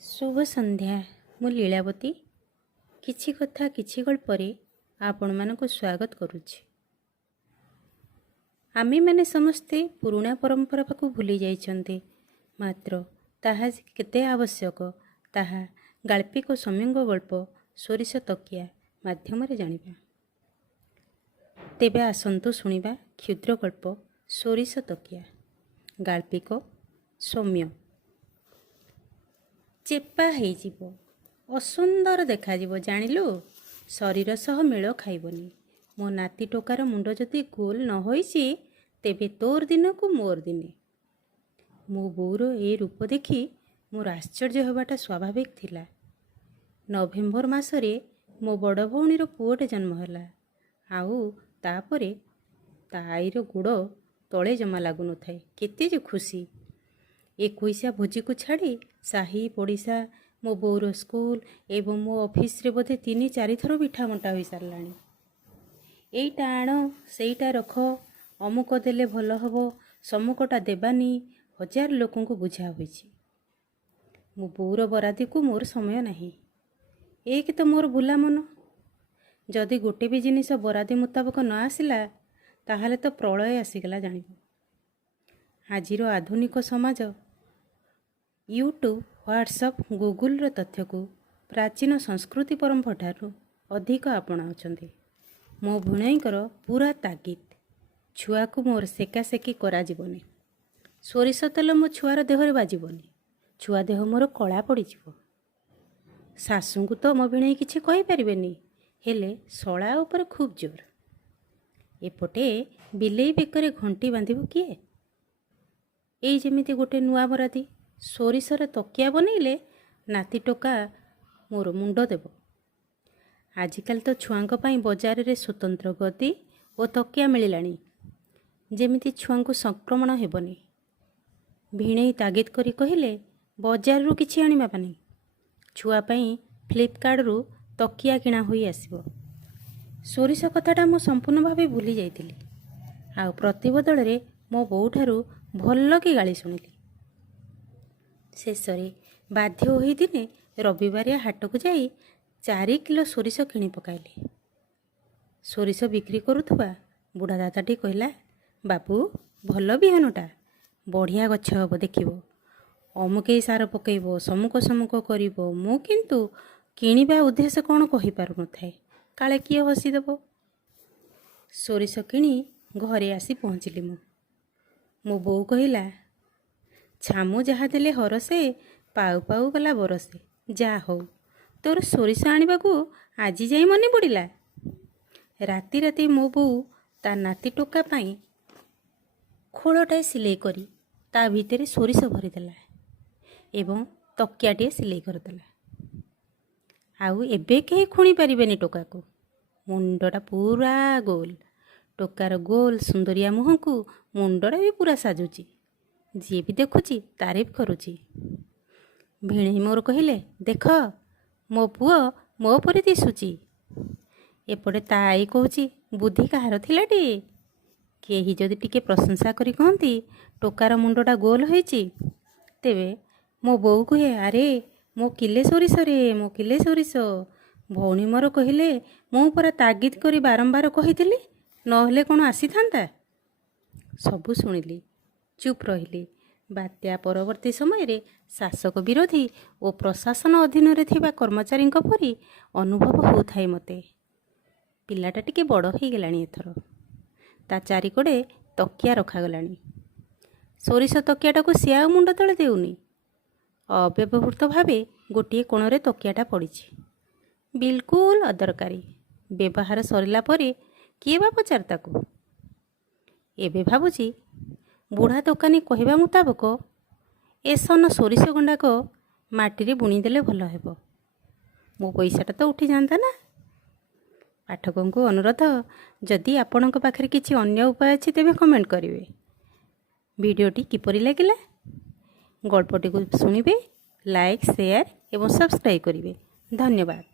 शुभ संध्या मु लीलावती किछि कथा किछि गल्परे आपण मानक स्वागत करुछि। आमे माने समस्ते पुराणा परंपरा पाकु भूली जाइछन्ते, मात्र ताहा केते आवश्यक ताहा गाल्पिक सम्यंग गल्प सोरिष तकिया माध्यम रे जानिबा। तेबे आसंतु सुनिबा क्षुद्र गल्प सोरिष तकिया। गाल्पिक सौम्य। चेपा हेइजिबो असुंदर देखाजिबो जानिलु, शरीर सह मेल खाइबनी। मो नाती टोकार मुंड जदि गोल न होइछि तेबे तोर दिन को मोर दिने। मो बोर ए रूप देखि मोर आश्चर्य होबाटा स्वाभाविक थिला। नवेम्बर मासरे मो बड़ भौणीर पुओटे जन्म होला। आउ तापरे ता आईर गोड़ तले जमा लागु न थाए। केते जे खुशी। 21 भोजी को छाड़ी साही पड़िशा मो बोर स्कूल एवं मो ऑफिस रे बोधे 3-4 थर पिठा बंटा हो सारानी। एईटा आण सेईटा रख, अमुक देले भल हबो, समुकटा देबानी, 1000 लोकों को बुझा होईछि। मो बोर बरादी को मोर समय नहीं। एक तो मोर भूला मन, जदि गोटे भी जिनिस बरादी मुताबक न आसिला ताहाले तो प्रलय आसीगला जानिबो। आजिर आधुनिक समाज यूट्यूब, व्हाट्सअप, गूगल रो तथ्य को प्राचीन संस्कृति परंपरा ठारू अधिक आपणाउछन्ते। मो भुणाईकर पूरा तागिद छुआ को मोर सेका सेकी करा जीवनी। सोरिष तेल मो छुआर देहरे बाजिबनी। छुआ देह मोर कला पड़ी जीवो। सासू को तो मो भिणाई किछि कहि परिबेनी, हेले सळा ऊपर खूब जोर। एपटे बिलेई बेकरे घंटी बांधिबो किए? एई जेमिति गोटे नुआ बरादी सोरिषर तकिया बनैले नाती टोका मोर मुंड देव। आजिकल तो छुआंक पाई बजार रे स्वतंत्र गदी और तकिया मिलिलानी, जेमिति छुआंकु संक्रमण हेबनी। भिणेई तागिद करी कहिले बजार रु किछि आनिबा पानी। छुआ पाई फ्लिपकार्ट रु तकिया किणा होई आसीबो। सोरिष कथाटा मो संपूर्ण भावे भूली जाइतिली। आ प्रतिबदल रे मो बोउठारू भल्ल की गाली शुणिली। शेषरे बाध्य होई दिने रविवारिया हाट को जाई 4 किलो सोरिष किणी पकाइली। सोरिष बिक्री करुथुबा बुढ़ा दादाटी कहला, बाबू भल बिहनटा, बढ़िया गछ हब देखिबो, अमुके सार पकईबो, समुक समुक करिबो। मु किंतु किणिबा उद्देश्य कौन कहि पारु नथाए, काले किए हसी देबो। सोरिष किणी घरे आसी पहुँचली। मो बोऊ कहिला, छामु जहा देले हरसे, पाउ पाउ गला बरसे। जा हो तोर सोरिष आनिबाकू आजी जाई मने पड़िला। राति राति मो बोऊ ता नाती टोका पाई खोलटाए सिलाई करी ता भितरे सोरिष भरिदेला एवं तकियाटे सिलाई करदेला। आउ एबे कहीं खुणी पारिबेनी टोका को। मुंडटा पूरा गोल। टोकार गोल सुंदरिया मुह को मुंडटा भी पूरा साजुची। जी भी देखुची तारीफ करुची। भिणे मोर कहिले, देख मो पुओ मो परि दिशुची। एपटे ता आई कहूची, बुद्धि कहार थिलाटी? केही जदि टिके प्रशंसा करी कहती टोकार मुंडटा गोल होईची, तेबे मो बोऊ कहे, अरे मो किले सोरिष रे, मो किले सोरिष। भौणी मोर कहिले, मु परा तागिद करी बारंबार कहिथिली, नहले कौन आसी थांता। सबु शुणिली, चुप रहिली। बात्या परवर्ती समय रे शासक विरोधी और प्रशासन अधीन रे थिबा कर्मचारी परी अनुभव होउथाय मते। पिलाटा टिके बड़ हो गलानी। एथर ता चारिकड़े तकिया रखागलानी। सोरिष तकियाटा को सिया मुंड तले देउनी। अव्यवहृत भावे गोटे कोणरे तकियाटा पड़ीछि, बिल्कुल अदरकारी। व्यवहार सरिला परे किए बा पचार ताकू। एबे भाबुची बुढ़ा दोकानी कहवा मुताबक एसन सोरिष गंडाक माटी बुणी देले भल हेबो। मो पैसाटा तो उठी जाता ना। पाठकों को अनुरोध, जदि आपणक पाखरे किछि अन्य उपाय अछि तेबे कमेंट करिवे। वीडियोटी किपरि लागिला गल्पटी को सुनिबे, लाइक शेयर एवं सब्सक्राइब करिवे। धन्यवाद।